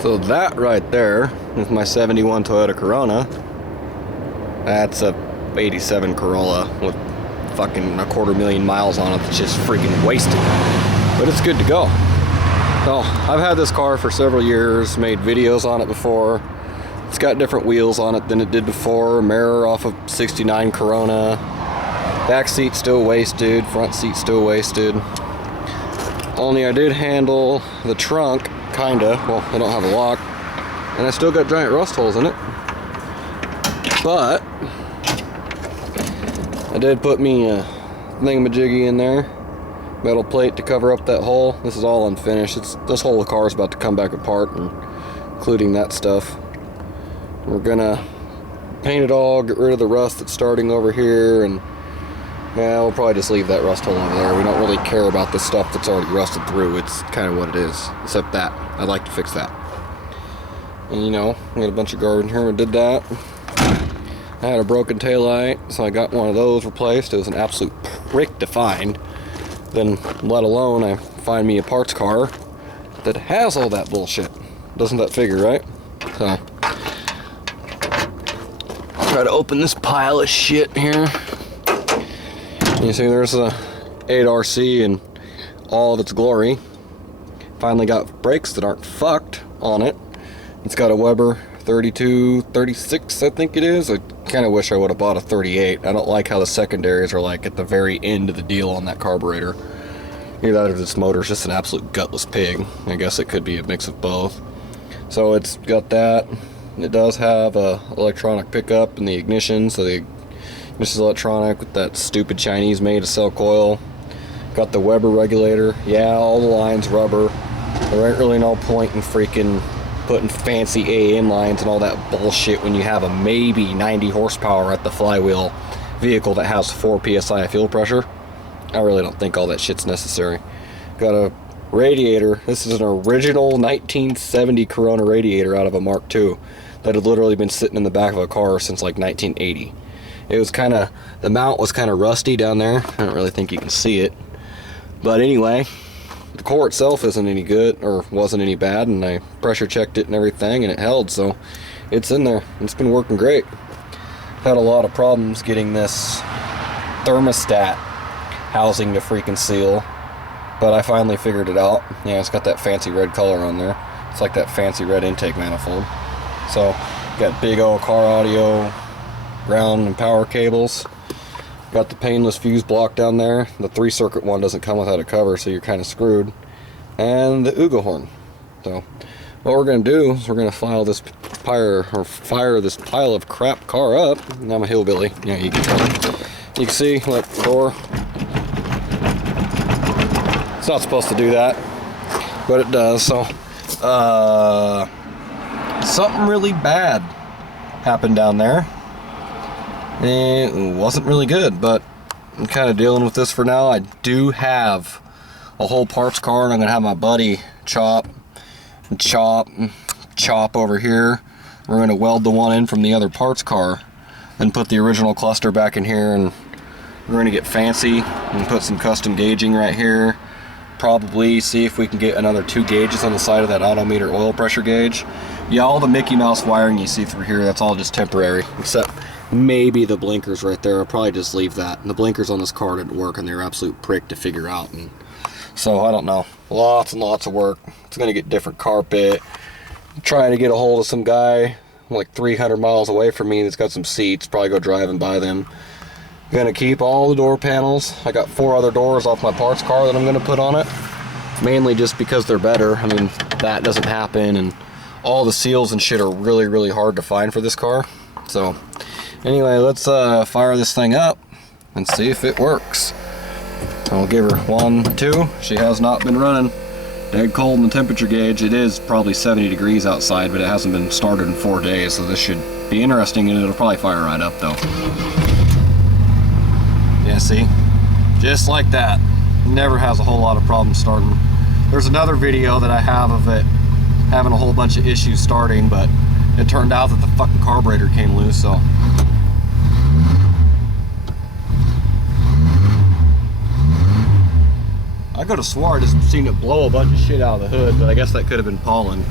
So that right there is my 71 Toyota Corona. That's a 87 Corolla with fucking 250,000 miles on it that's just freaking wasted. But it's good to go. So I've had this car for several years, made videos on it before. It's got different wheels on it than it did before. Mirror off of 69 Corona. Back seat still wasted, front seat still wasted. Only I did handle the trunk, kinda. Well, I don't have a lock. And I still got giant rust holes in it. But I did put me a thingamajiggy in there. Metal plate to cover up that hole. This is all unfinished. This whole car is about to come back apart, including that stuff. We're gonna paint it all, get rid of the rust that's starting over here, and yeah, we'll probably just leave that rust hole over there. We don't really care about the stuff that's already rusted through. It's kind of what it is, except that. I'd like to fix that. And you know, we got a bunch of garbage here. We did that. I had a broken taillight, so I got one of those replaced. It was an absolute prick to find. Then, let alone, I find me a parts car that has all that bullshit. Doesn't that figure, right? So, try to open this pile of shit here. You see there's a 8RC in all of its glory. Finally got brakes that aren't fucked on it. It's got a Weber 3236, I think it is. I kind of wish I would have bought a 38. I don't like how the secondaries are like at the very end of the deal on that carburetor. Either that or this motor's just an absolute gutless pig. I guess it could be a mix of both. So it's got that. It does have a electronic pickup in the ignition, so the this is electronic with that stupid Chinese made cell coil. Got the Weber regulator. Yeah, all the lines rubber. There ain't really no point in freaking putting fancy AAM lines and all that bullshit when you have a maybe 90 horsepower at the flywheel vehicle that has 4 psi of fuel pressure. I really don't think all that shit's necessary. Got a radiator. This is an original 1970 Corona radiator out of a Mark II that had literally been sitting in the back of a car since like 1980. It was kind of, the mount was kind of rusty down there. I don't really think you can see it. But anyway, the core itself isn't any good, or wasn't any bad, and I pressure checked it and everything, and it held, so it's in there. It's been working great. Had a lot of problems getting this thermostat housing to freaking seal, but I finally figured it out. Yeah, it's got that fancy red color on there. It's like that fancy red intake manifold. So, got big old car audio, ground and power cables. Got the painless fuse block down there. The 3-circuit one doesn't come without a cover, so you're kind of screwed. And the Uga horn. So, what we're going to do is we're going to fire this pile of crap car up. And I'm a hillbilly. Yeah, you can tell. You can see, look, door. It's not supposed to do that, but it does. So, something really bad happened down there. It wasn't really good, but I'm kind of dealing with this for now. I do have a whole parts car, and I'm going to have my buddy chop over here. We're going to weld the one in from the other parts car and put the original cluster back in here, and we're going to get fancy and put some custom gauging right here. Probably see if we can get another 2 gauges on the side of that odometer oil pressure gauge. Yeah, all the Mickey Mouse wiring you see through here, that's all just temporary, except maybe the blinkers right there. I'll probably just leave that. And the blinkers on this car didn't work, and they're absolute prick to figure out. And so I don't know. Lots and lots of work. It's gonna get different carpet. I'm trying to get a hold of some guy like 300 miles away from me that's got some seats. Probably go drive and buy them. Gonna keep all the door panels. I got 4 other doors off my parts car that I'm gonna put on it. Mainly just because they're better. I mean, that doesn't happen, and all the seals and shit are really, really hard to find for this car. So anyway, let's fire this thing up and see if it works. I'll give her 1, 2. She has not been running. Dead cold in the temperature gauge. It is probably 70 degrees outside, but it hasn't been started in 4 days, so this should be interesting, and it'll probably fire right up though. Yeah, see? Just like that. Never has a whole lot of problems starting. There's another video that I have of it having a whole bunch of issues starting, but it turned out that the fucking carburetor came loose, so. I could have swore I just seen it blow a bunch of shit out of the hood, but I guess that could have been pollen.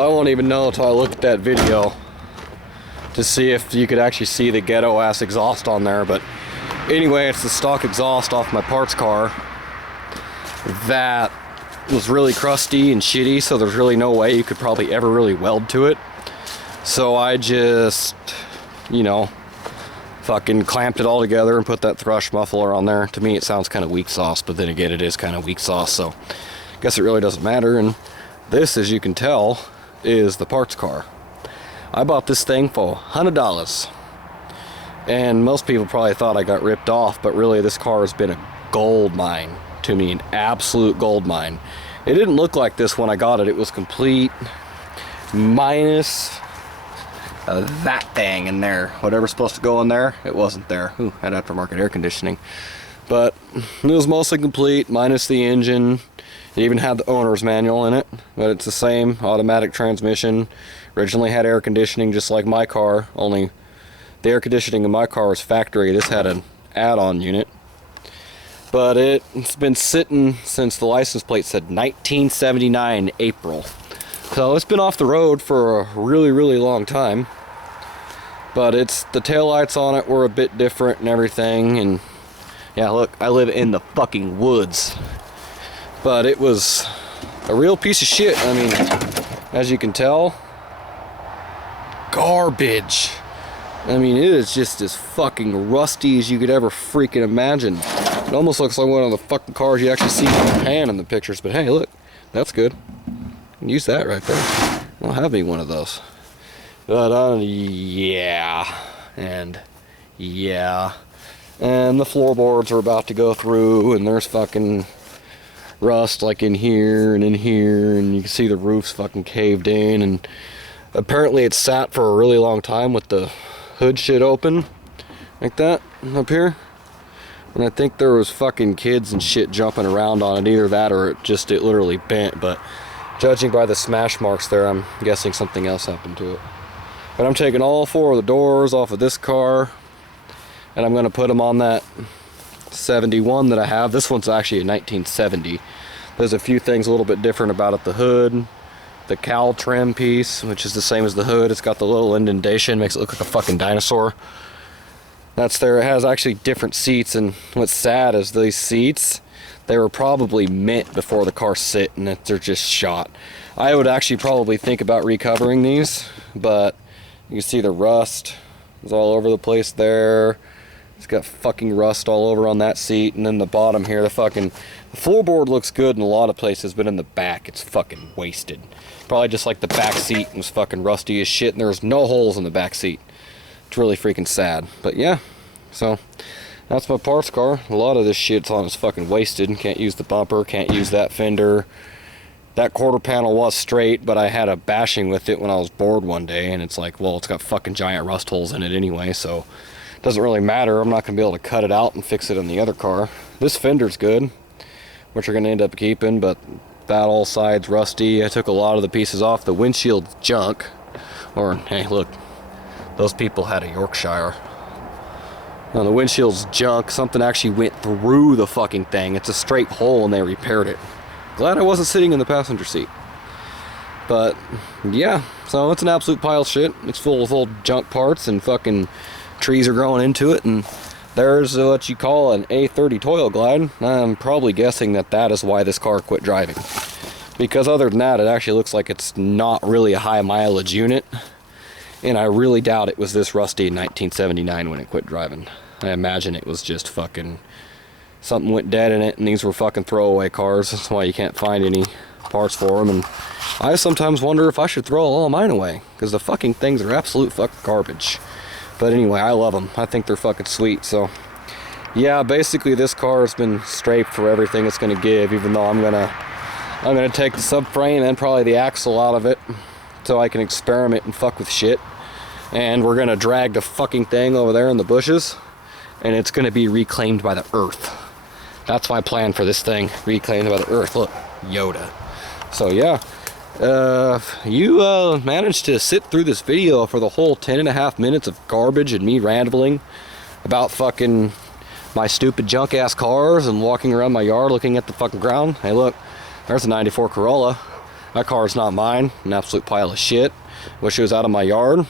I won't even know until I look at that video to see if you could actually see the ghetto ass exhaust on there. But anyway, it's the stock exhaust off my parts car that was really crusty and shitty, so there's really no way you could probably ever really weld to it. So I just, you know, fucking clamped it all together and put that thrush muffler on there. To me it sounds kind of weak sauce, but then again it is kind of weak sauce, so I guess it really doesn't matter. And this, as you can tell, is the parts car. I bought this thing for $100, and most people probably thought I got ripped off, but really this car has been a gold mine to me, an absolute gold mine. It didn't look like this when I got it. It was complete minus that thing in there. Whatever's supposed to go in there, it wasn't there. Ooh, had aftermarket air conditioning. But it was mostly complete, minus the engine. It even had the owner's manual in it, but it's the same automatic transmission. Originally had air conditioning just like my car, only the air conditioning in my car was factory. This had an add-on unit. But it's been sitting since the license plate said 1979 April. So it's been off the road for a really, really long time. But the taillights on it were a bit different and everything. And yeah, look, I live in the fucking woods. But it was a real piece of shit. I mean, as you can tell, garbage. I mean, it is just as fucking rusty as you could ever freaking imagine. It almost looks like one of the fucking cars you actually see in Japan in the pictures. But hey, look, that's good. Use that right there. I don't have any one of those. But yeah, and yeah, and the floorboards are about to go through, and there's fucking rust like in here, and you can see the roof's fucking caved in, and apparently it's sat for a really long time with the hood shit open like that up here. And I think there was fucking kids and shit jumping around on it, either that or it literally bent. But judging by the smash marks there, I'm guessing something else happened to it. But I'm taking all 4 of the doors off of this car, and I'm going to put them on that 71 that I have. This one's actually a 1970. There's a few things a little bit different about it. The hood, the cowl trim piece, which is the same as the hood. It's got the little indentation, makes it look like a fucking dinosaur. That's there. It has actually different seats, and what's sad is these seats, they were probably mint before the car sit, and they're just shot. I would actually probably think about recovering these, but you can see the rust is all over the place there. It's got fucking rust all over on that seat, and then the bottom here, the floorboard looks good in a lot of places, but in the back it's fucking wasted. Probably just like the back seat was fucking rusty as shit, and there's no holes in the back seat. It's really freaking sad. But yeah, so that's my parts car. A lot of this shit's on is fucking wasted. Can't use the bumper, can't use that fender. That quarter panel was straight, but I had a bashing with it when I was bored one day, and it's like, well, it's got fucking giant rust holes in it anyway, so it doesn't really matter. I'm not going to be able to cut it out and fix it in the other car. This fender's good, which we're going to end up keeping, but that all side's rusty. I took a lot of the pieces off. The windshield's junk. Or, hey, look, those people had a Yorkshire. Now, the windshield's junk. Something actually went through the fucking thing. It's a straight hole, and they repaired it. Glad I wasn't sitting in the passenger seat. But yeah, so it's an absolute pile of shit. It's full of old junk parts, and fucking trees are growing into it, and there's what you call an A30 toil glide. I'm probably guessing that is why this car quit driving, because other than that, it actually looks like it's not really a high mileage unit, and I really doubt it was this rusty in 1979 when it quit driving. I imagine it was just fucking something went dead in it, and these were fucking throwaway cars. That's why you can't find any parts for them. And I sometimes wonder if I should throw all of mine away, because the fucking things are absolute fucking garbage. But anyway, I love them. I think they're fucking sweet. So yeah, basically this car has been strafed for everything it's going to give, even though I'm gonna take the subframe and probably the axle out of it so I can experiment and fuck with shit. And we're gonna drag the fucking thing over there in the bushes, and it's gonna be reclaimed by the earth. That's my plan for this thing, reclaimed by the earth. Look, Yoda. So yeah, you managed to sit through this video for the whole 10.5 minutes of garbage and me rambling about fucking my stupid junk ass cars and walking around my yard looking at the fucking ground. Hey look, there's a 94 Corolla. That car is not mine. An absolute pile of shit. Wish it was out of my yard.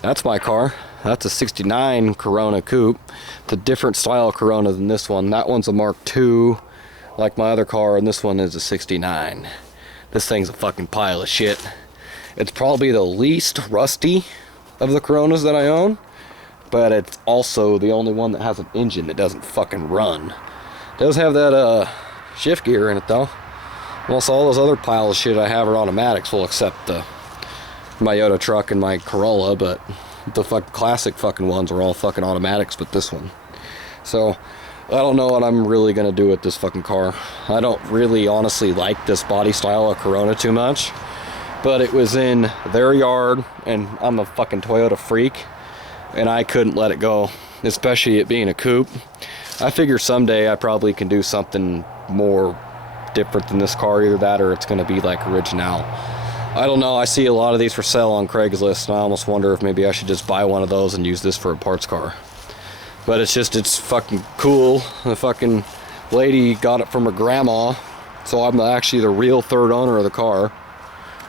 That's my car. That's a 69 Corona Coupe. It's a different style Corona than this one. That one's a Mark II, like my other car, and this one is a 69. This thing's a fucking pile of shit. It's probably the least rusty of the Coronas that I own, but it's also the only one that has an engine that doesn't fucking run. It does have that shift gear in it though. Almost all those other piles of shit I have are automatics, well, except my Toyota truck and my Corolla, but the classic fucking ones are all fucking automatics but this one. So I don't know what I'm really gonna do with this fucking car. I don't really honestly like this body style of Corona too much, but it was in their yard and I'm a fucking Toyota freak and I couldn't let it go, especially it being a coupe. I figure someday I probably can do something more different than this car, either that or it's gonna be like original. I don't know, I see a lot of these for sale on Craigslist and I almost wonder if maybe I should just buy one of those and use this for a parts car. But it's fucking cool. The fucking lady got it from her grandma, so I'm actually the real third owner of the car.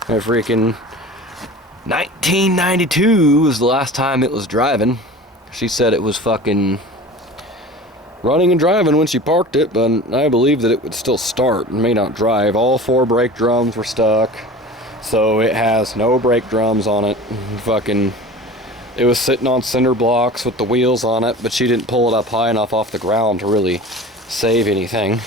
And freaking 1992 was the last time it was driving. She said it was fucking running and driving when she parked it, but I believe that it would still start and may not drive. All 4 brake drums were stuck. So it has no brake drums on it. Fucking, it was sitting on cinder blocks with the wheels on it, but she didn't pull it up high enough off the ground to really save anything.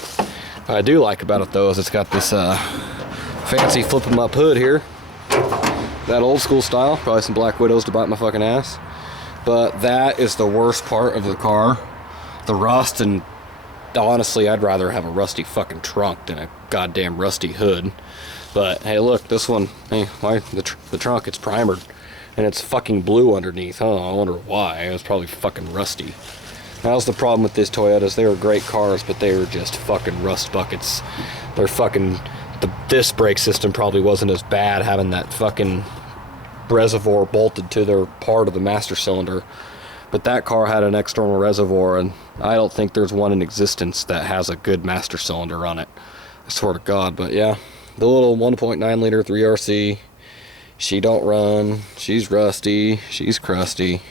What I do like about it though is it's got this fancy flip 'em up hood here. That old school style, probably some Black Widows to bite my fucking ass. But that is the worst part of the car. The rust, and honestly I'd rather have a rusty fucking trunk than a goddamn rusty hood. But hey, look, this one, hey, the trunk, it's primered and it's fucking blue underneath. Oh, I wonder why. It was probably fucking rusty. That was the problem with these Toyotas. They were great cars, but they were just fucking rust buckets. They're fucking, the disc brake system probably wasn't as bad, having that fucking reservoir bolted to their part of the master cylinder. But that car had an external reservoir, and I don't think there's one in existence that has a good master cylinder on it. I swear to God. But yeah, the little 1.9 liter 3RC, she don't run, she's rusty, she's crusty,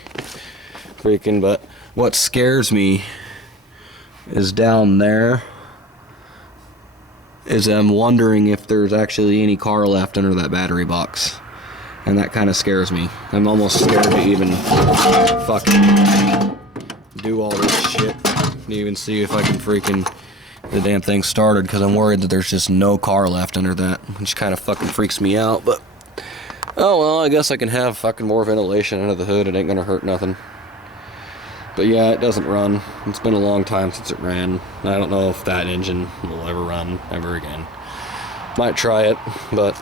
freaking. But what scares me is down there is I'm wondering if there's actually any car left under that battery box, and that kind of scares me. I'm almost scared to even fucking do all this shit to even see if I can freaking the damn thing started, because I'm worried that there's just no car left under that, which kind of fucking freaks me out. But oh well, I guess I can have fucking more ventilation under the hood. It ain't gonna hurt nothing. But yeah, it doesn't run. It's been a long time since it ran. I don't know if that engine will ever run ever again. Might try it, but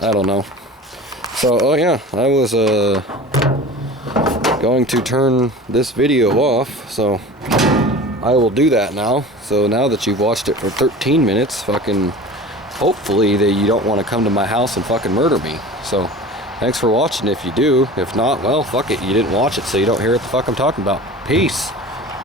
I don't know. So oh yeah, I was going to turn this video off, so I will do that now. So now that you've watched it for 13 minutes, fucking hopefully that you don't want to come to my house and fucking murder me. So thanks for watching if you do. If not, well, fuck it, you didn't watch it, so you don't hear what the fuck I'm talking about. Peace.